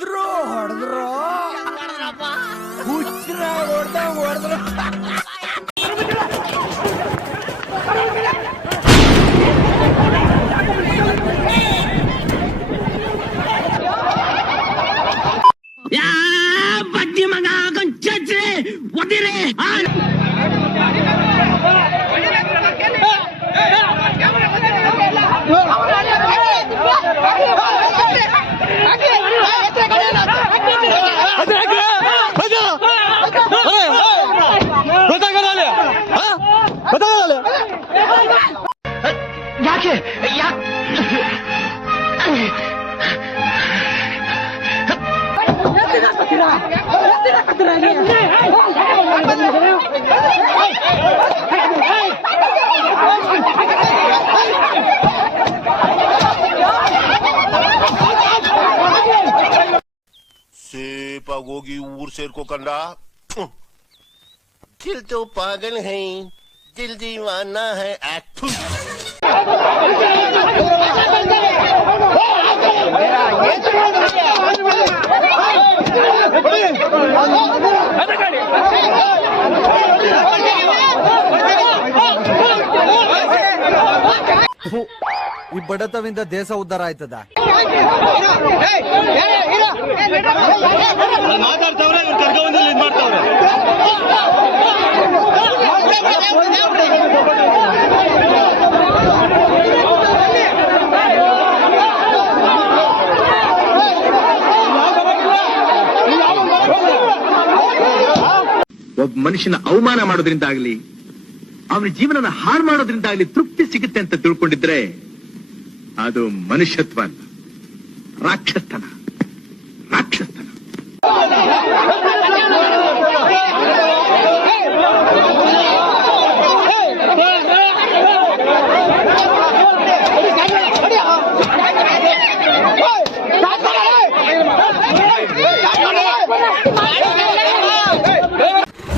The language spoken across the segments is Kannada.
ಹೊಡೆದ್ರು ಹುಚ್ಚರ ಹೊಡೆದ್ರು ಬಡ್ಡಿ ಮಗ ಚಚ್ರೆ ಒದಿರೆ ಯಾಕೆ ಸೇಪಾಗಿ ಹೋಗಿ ಊರ್ ಸೇರ್ಕೋಕಂಡ ದಿಲ್ ತೋ ಪಾಗಲ್ ಹೈ ದಿಲ್ ದೀವಾನಾ ಹೈ ಈ ಬಡತವಿಂದ ದೇಶ ಉದ್ಧಾರ ಆಯ್ತದ ಮಾತಾಡ್ತಾವ್ರೆ ಇವ್ರು ಕರ್ಕೊಂಡ್ಬಂದು ಇದ್ ಮಾಡ್ತಾವ್ರೆ ಒಬ್ಬ ಮನುಷ್ಯನ ಅವಮಾನ ಮಾಡೋದ್ರಿಂದಾಗ್ಲಿ ಅವನ ಜೀವನನ ಹಾಳು ಮಾಡೋದ್ರಿಂದಾಗ್ಲಿ ತೃಪ್ತಿ ಸಿಗುತ್ತೆ ಅಂತ ತಿಳ್ಕೊಂಡಿದ್ರೆ ಅದು ಮನುಷ್ಯತ್ವ ಅಲ್ಲ, ರಾಕ್ಷಸತನ.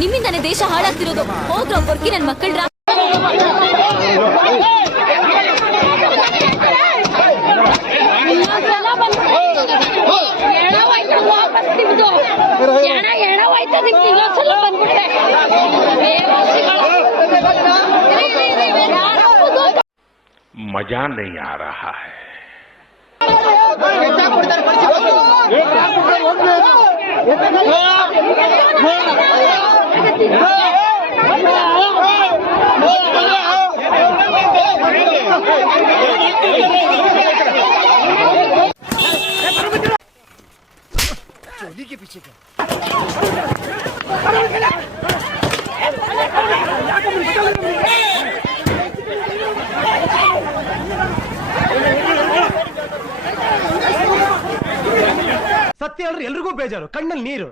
ನಿಮ್ಮಿಂದಾನೆ ದೇಶ ಹಾಳಾಗ್ತಿರೋದು. ಹೋಗ್ರೋ ಬರ್ಕಿ ನನ್ ಮಕ್ಕಳ್ರ. मजा नहीं आ रहा है। चोली के पीछे क्या? ಸತ್ಯ ಹೇಳಿದ್ರೆ ಎಲ್ರಿಗೂ ಬೇಜಾರು, ಕಣ್ಣಲ್ಲಿ ನೀರು.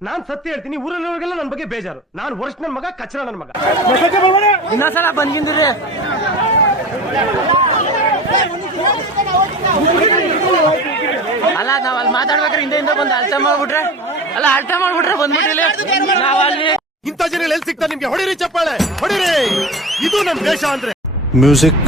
ನಾನ್ ಸತ್ಯ ಹೇಳ್ತೀನಿ, ಊರಲ್ಲಿಗೆಲ್ಲ ನನ್ನ ಬಗ್ಗೆ ಬೇಜಾರು. ನಾನು ವರ್ಷ ನನ್ನ ಮಗ, ಕಚ್ಚರ ನನ್ನ ಮಗ. ಇನ್ನೊಂದ್ಸಲ ಬಂದ್ಗಿಂದ್ರಿ ಅಲ್ಲ ನಾವ್ ಅಲ್ಲಿ ಮಾತಾಡ್ಬೇಕ್ರೆ ಹಿಂದೆ ಬಂದು ಅಳ್ತ ಮಾಡ್ಬಿಟ್ರೆ ಬಂದ್ಬಿಟ್ಟಿಲ್ಲ ನಾವ್ ಅಲ್ಲಿ. ಇಂಥ ಜನ ಎಲ್ಲಿ ಸಿಗ್ತಾರೆ ನಿಮ್ಗೆ? ಹೊಡಿರಿ ಚಪ್ಪಾಳೆ, ಹೊಡಿರಿ. ಇದು ನಮ್ ದೇಶ ಅಂದ್ರೆ. ಮ್ಯೂಸಿಕ್